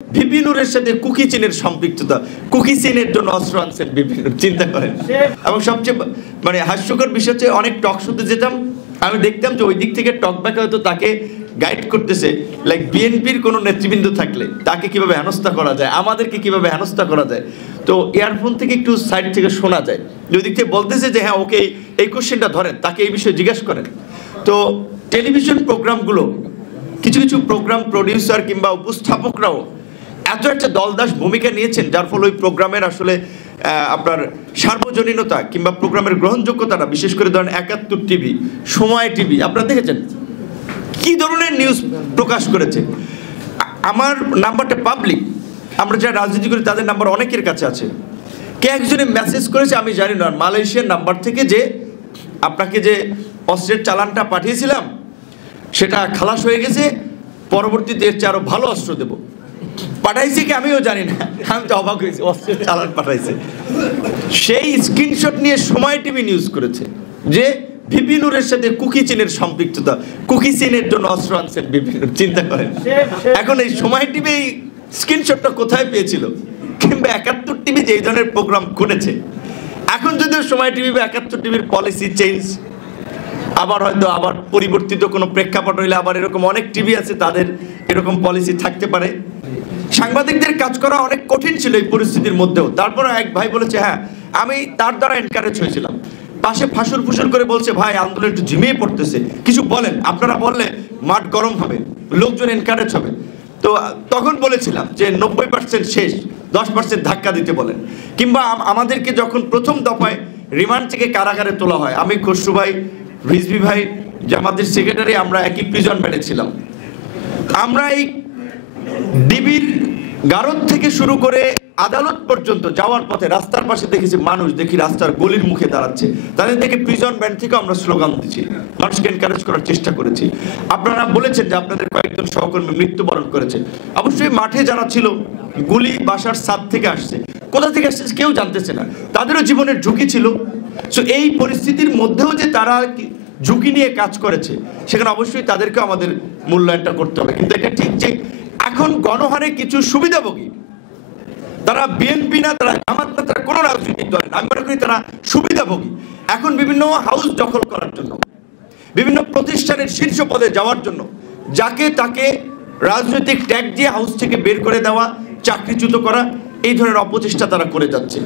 VP নূরের সাথে cookie চীনের সম্পৃক্ততা, কুকি চীনের জন্য অস্ত্র আনছেন ভিপি নূর, চিন্তা করেন। এবং সবচেয়ে মানে হাস্যকর বিষয় হচ্ছে, অনেক টক শোতে যেতাম, আমি দেখতাম যে ওই দিক থেকে টক ব্যাকে হয়তো তাকে গাইড করতেছে, লাইক বিএনপির কোনো নেতৃবৃন্দ থাকলে তাকে কিভাবে হেনস্থা করা যায়, আমাদেরকে কিভাবে হেনস্থা করা যায়। তো ইয়ারফোন থেকে একটু সাইড থেকে শোনা যায়, ওই দিক থেকে বলতেছে যে হ্যাঁ ওকে এই কোশ্চেনটা ধরেন, তাকে এই বিষয়ে জিজ্ঞাসা করেন। তো টেলিভিশন প্রোগ্রামগুলো, কিছু কিছু প্রোগ্রাম প্রডিউসার কিংবা উপস্থাপকরাও এত একটা দলদাস ভূমিকা নিয়েছেন, যার ফলে ওই প্রোগ্রামের আসলে আপনার সার্বজনীনতা কিংবা প্রোগ্রামের গ্রহণযোগ্যতাটা, বিশেষ করে ধরেন ৭১ টিভি, সময় টিভি, আপনারা দেখেছেন কি ধরনের নিউজ প্রকাশ করেছে। আমার নাম্বারটা পাবলিক, আমরা যারা রাজনীতি করি তাদের নাম্বার অনেকের কাছে আছে। কে একজনে মেসেজ করেছে আমি জানি না, মালয়েশিয়ার নাম্বার থেকে, যে আপনাকে যে অস্ত্রের চালানটা পাঠিয়েছিলাম সেটা খালাস হয়ে গেছে, পরবর্তীতে এর চেয়ে আরো ভালো অস্ত্র দেবো। পাঠাইছে কি আমিও জানি না, আমি তো অবাক হয়েছি, অস্ত্রের চালান পাঠাইছে। সেই স্ক্রিনশট নিয়ে সময় টিভি নিউজ করেছে যে ভিপি নূরের সাথে কুকি চীনের সম্পৃক্ততা, কুকি চীনের জন্য অস্ত্র আনছেন ভিপি নূর, চিন্তা করেন। এখন এই সময় টিভি এই স্ক্রিনশটটা কোথায় পেয়েছিল, কিংবা ৭১ টিভি যে এই ধরনের প্রোগ্রাম করেছে। এখন যদিও সময় টিভি বা ৭১ টিভির পলিসি চেঞ্জ, আবার হয়তো আবার পরিবর্তিত কোনো প্রেক্ষাপট হইলে আবার এরকম অনেক টিভি আছে তাদের এরকম পলিসি থাকতে পারে। সাংবাদিকদের কাজ করা অনেক কঠিন ছিল এই পরিস্থিতির মধ্যেও। তারপর এক ভাই বলেছে হ্যাঁ আমি তার দ্বারা এনকারেজ হয়েছিলাম, পাশে ফাঁসুর ফুসুর করে বলছে ভাই আন্দোলন একটু ঝিমিয়ে পড়তেছে, কিছু বলেন, আপনারা বললে মাঠ গরম হবে, লোকজন এনকারেজ হবে। তো তখন বলেছিলাম যে ৯০% শেষ, 10% ধাক্কা দিতে বলেন। কিংবা আমাদেরকে যখন প্রথম দফায় রিমান্ড থেকে কারাগারে তোলা হয়, আমি খসরু ভাই, রিজভী ভাই, জামাতের সেক্রেটারি, আমরা একই প্রিজন ব্যান্ডে ছিলাম। আমরা এই ডিবির গারদ থেকে শুরু করে আদালত পর্যন্ত যাওয়ার পথে রাস্তার পাশে দেখেছি মানুষ, দেখি রাস্তার গলির মুখে দাঁড়াচ্ছে, তাদের থেকে প্রিজন ব্যান্ড থেকে আমরা স্লোগান দিচ্ছি, মানুষকে এনকারেজ করার চেষ্টা করেছি। আপনারা বলেছেন যে আপনাদের কয়েকজন সহকর্মী মৃত্যুবরণ করেছে, অবশ্যই মাঠে যারা ছিল গুলি বাসার ছাদ থেকে আসছে, কোথা থেকে আসছে কেউ জানতেছে না, তাদেরও জীবনের ঝুঁকি ছিল। সো এই পরিস্থিতির মধ্যেও যে তারা ঝুঁকি নিয়ে কাজ করেছে, সেখানে অবশ্যই তাদেরকে আমাদের মূল্যায়নটা করতে হবে। কিন্তু এটা ঠিক যে এখন গণহারে কিছু সুবিধাভোগী, তারা বিএনপি না, তারা জামাত না, তারা কোনো রাজনৈতিক দল না, আমি মনে করি তারা সুবিধাভোগী। এখন বিভিন্ন হাউস দখল করার জন্য, বিভিন্ন প্রতিষ্ঠানের শীর্ষ পদে যাওয়ার জন্য যাকে তাকে রাজনৈতিক ট্যাগ দিয়ে হাউস থেকে বের করে দেওয়া, চাকরিচ্যুত করা, এই ধরনের অপচেষ্টা তারা করে যাচ্ছে।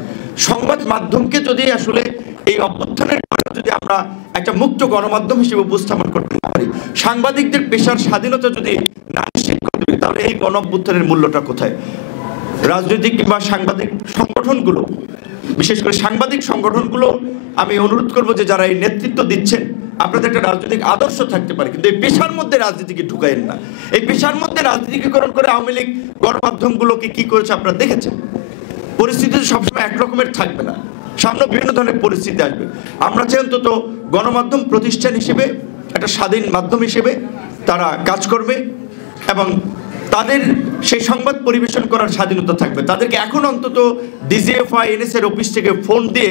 সংবাদ মাধ্যমকে যদি আসলে এই অভ্যুত্থানের যদি আমরা একটা মুক্ত গণমাধ্যম হিসেবে উপস্থাপন করতে না পারি, সাংবাদিকদের পেশার স্বাধীনতা যদি না নিশ্চিত করতে পারি, তাহলে এই গণঅভ্যুত্থানের মূল্যটা কোথায়? রাজনৈতিক কিংবা সাংবাদিক সংগঠনগুলো, বিশেষ করে সাংবাদিক সংগঠনগুলো, আমি অনুরোধ করব যে যারা এই নেতৃত্ব দিচ্ছেন, আপনাদের একটা রাজনৈতিক আদর্শ থাকতে পারে, কিন্তু এই পেশার মধ্যে রাজনীতিকে ঢুকাইন না। এই পেশার মধ্যে রাজনীতিকরণ করে আওয়ামী লীগ গণমাধ্যমগুলোকে কি করেছে আপনারা দেখেছেন। পরিস্থিতি সবসময় একরকমের থাকবে না, সামনে বিভিন্ন ধরনের পরিস্থিতি আসবে। আমরা চাই অন্তত গণমাধ্যম প্রতিষ্ঠান হিসেবে, একটা স্বাধীন মাধ্যম হিসেবে তারা কাজ করবে এবং তাদের সেই সংবাদ পরিবেশন করার স্বাধীনতা থাকবে। তাদেরকে এখন অন্তত ডিজিএফআই, এনএসএর অফিস থেকে ফোন দিয়ে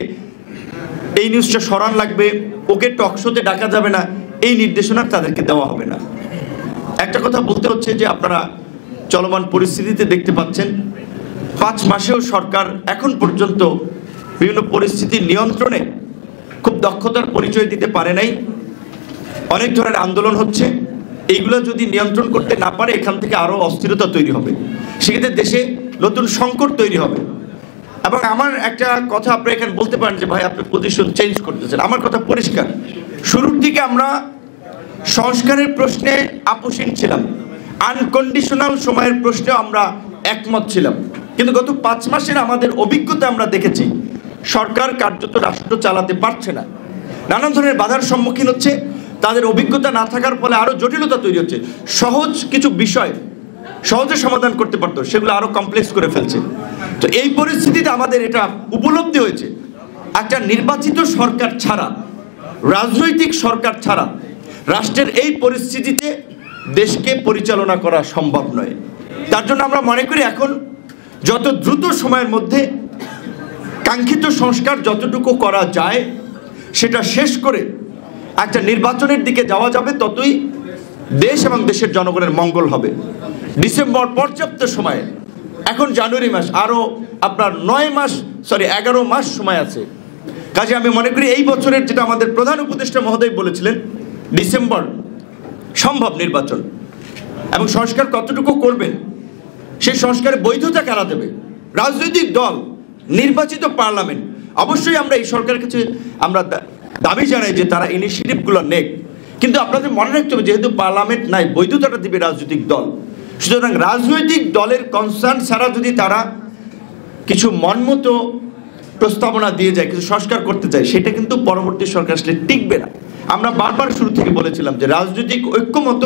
এই নিউজটা সরান লাগবে, ওকে টকশোতে ডাকা যাবে না, এই নির্দেশনা তাদেরকে দেওয়া হবে না। একটা কথা বলতে হচ্ছে যে আপনারা চলমান পরিস্থিতিতে দেখতে পাচ্ছেন 5 মাসেও সরকার এখন পর্যন্ত বিভিন্ন পরিস্থিতি নিয়ন্ত্রণে খুব দক্ষতার পরিচয় দিতে পারে নাই। অনেক ধরনের আন্দোলন হচ্ছে, এইগুলো যদি নিয়ন্ত্রণ করতে না পারে এখান থেকে আরো অস্থিরতা তৈরি হবে, সেক্ষেত্রে দেশে নতুন সংকট তৈরি হবে। এবং আমার একটা কথা আপনি এখানে বলতে পারেন যে ভাই আপনি পজিশন চেঞ্জ করতেছেন, আমার কথা পরিষ্কার, শুরুর দিকে আমরা সংস্কারের প্রশ্নে আপোষহীন ছিলাম, আনকন্ডিশনাল সময়ের প্রশ্নে আমরা একমত ছিলাম, কিন্তু গত 5 মাসের আমাদের অভিজ্ঞতা আমরা দেখেছি সরকার কার্যত রাষ্ট্র চালাতে পারছে না, নানান ধরনের বাধার সম্মুখীন হচ্ছে, তাদের অভিজ্ঞতা না থাকার ফলে আরো জটিলতা তৈরি হচ্ছে। সহজ কিছু বিষয় সহজে সমাধান করতে পারতো, সেগুলো আরো কমপ্লেক্স করে ফেলছে। তো এই পরিস্থিতিতে আমাদের এটা উপলব্ধি হয়েছে, একটা নির্বাচিত সরকার ছাড়া, রাজনৈতিক সরকার ছাড়া রাষ্ট্রের এই পরিস্থিতিতে দেশকে পরিচালনা করা সম্ভব নয়। তার জন্য আমরা মনে করি এখন যত দ্রুত সময়ের মধ্যে কাঙ্ক্ষিত সংস্কার যতটুকু করা যায় সেটা শেষ করে একটা নির্বাচনের দিকে যাওয়া যাবে, ততই দেশ এবং দেশের জনগণের মঙ্গল হবে। ডিসেম্বর পর্যাপ্ত সময়ে এখন জানুয়ারি মাস, আরও আপনার 11 মাস সময় আছে। কাজে আমি মনে করি এই বছরের, যেটা আমাদের প্রধান উপদেষ্টা মহোদয় বলেছিলেন, ডিসেম্বর সম্ভব নির্বাচন, এবং সংস্কার কতটুকু করবেন, সেই সংস্কারের বৈধতা কারা দেবে? রাজনৈতিক দল, নির্বাচিত পার্লামেন্ট। অবশ্যই আমরা এই সরকারের কাছে আমরা দাবি জানাই যে তারা ইনিশিয়েটিভগুলো নেক, কিন্তু আপনাদের মনে রাখতে হবে যেহেতু পার্লামেন্ট নাই, বৈধতাটা দিবে রাজনৈতিক দল। সুতরাং রাজনৈতিক দলের কনসার্ন ছাড়া যদি তারা কিছু মনমতো প্রস্তাবনা দিয়ে যায়, কিছু সংস্কার করতে চায়, সেটা কিন্তু পরবর্তী সরকার আসলে টিকবে না। আমরা বারবার শুরু থেকে বলেছিলাম যে রাজনৈতিক ঐক্যমত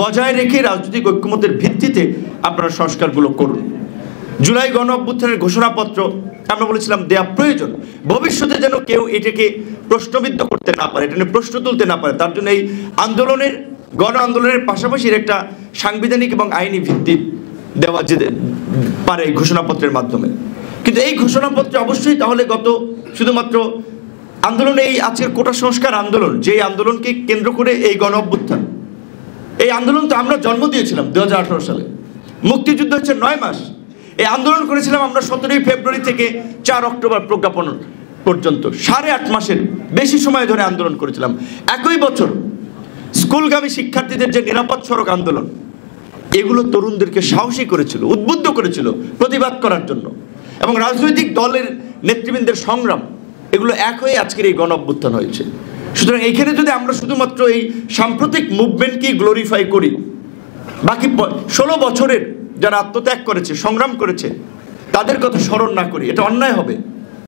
বজায় রেখে, রাজনৈতিক ঐক্যমতের ভিত্তিতে আপনারা সংস্কারগুলো করুন। জুলাই গণ অভ্যুত্থানের ঘোষণাপত্র আমরা বলেছিলাম দেয়া প্রয়োজন, ভবিষ্যতে যেন কেউ এটাকে প্রশ্নবিদ্ধ করতে না পারে, এটা নিয়ে প্রশ্ন তুলতে না পারে, তার জন্য এই আন্দোলনের, গণ আন্দোলনের পাশাপাশি একটা সাংবিধানিক এবং আইনি ভিত্তি দেওয়া যেতে পারে এই ঘোষণাপত্রের মাধ্যমে। কিন্তু এই ঘোষণাপত্রে অবশ্যই তাহলে শুধুমাত্র আন্দোলনে, এই আজকের কোটা সংস্কার আন্দোলন, যে আন্দোলনকে কেন্দ্র করে এই গণ অভ্যুত্থান, এই আন্দোলন তো আমরা জন্ম দিয়েছিলাম 2018 সালে, মুক্তিযুদ্ধ হচ্ছে 9 মাস। এই আন্দোলন করেছিলাম আমরা 17 ফেব্রুয়ারি থেকে 4 অক্টোবর প্রজ্ঞাপন পর্যন্ত, 8.5 মাসের বেশি সময় ধরে আন্দোলন করেছিলাম। একই বছর স্কুলগামী শিক্ষার্থীদের যে নিরাপদ সড়ক আন্দোলন, এগুলো তরুণদেরকে সাহসী করেছিল, উদ্বুদ্ধ করেছিল প্রতিবাদ করার জন্য, এবং রাজনৈতিক দলের নেতৃবৃন্দের সংগ্রাম, এগুলো এক হয়ে আজকের এই গণ অভ্যুত্থান হয়েছে। সুতরাং এইখানে যদি আমরা শুধুমাত্র এই সাম্প্রতিক মুভমেন্টকেই গ্লোরিফাই করি, বাকি 16 বছরের যারা আত্মত্যাগ করেছে, সংগ্রাম করেছে, তাদের কথা স্মরণ না করি, এটা অন্যায় হবে।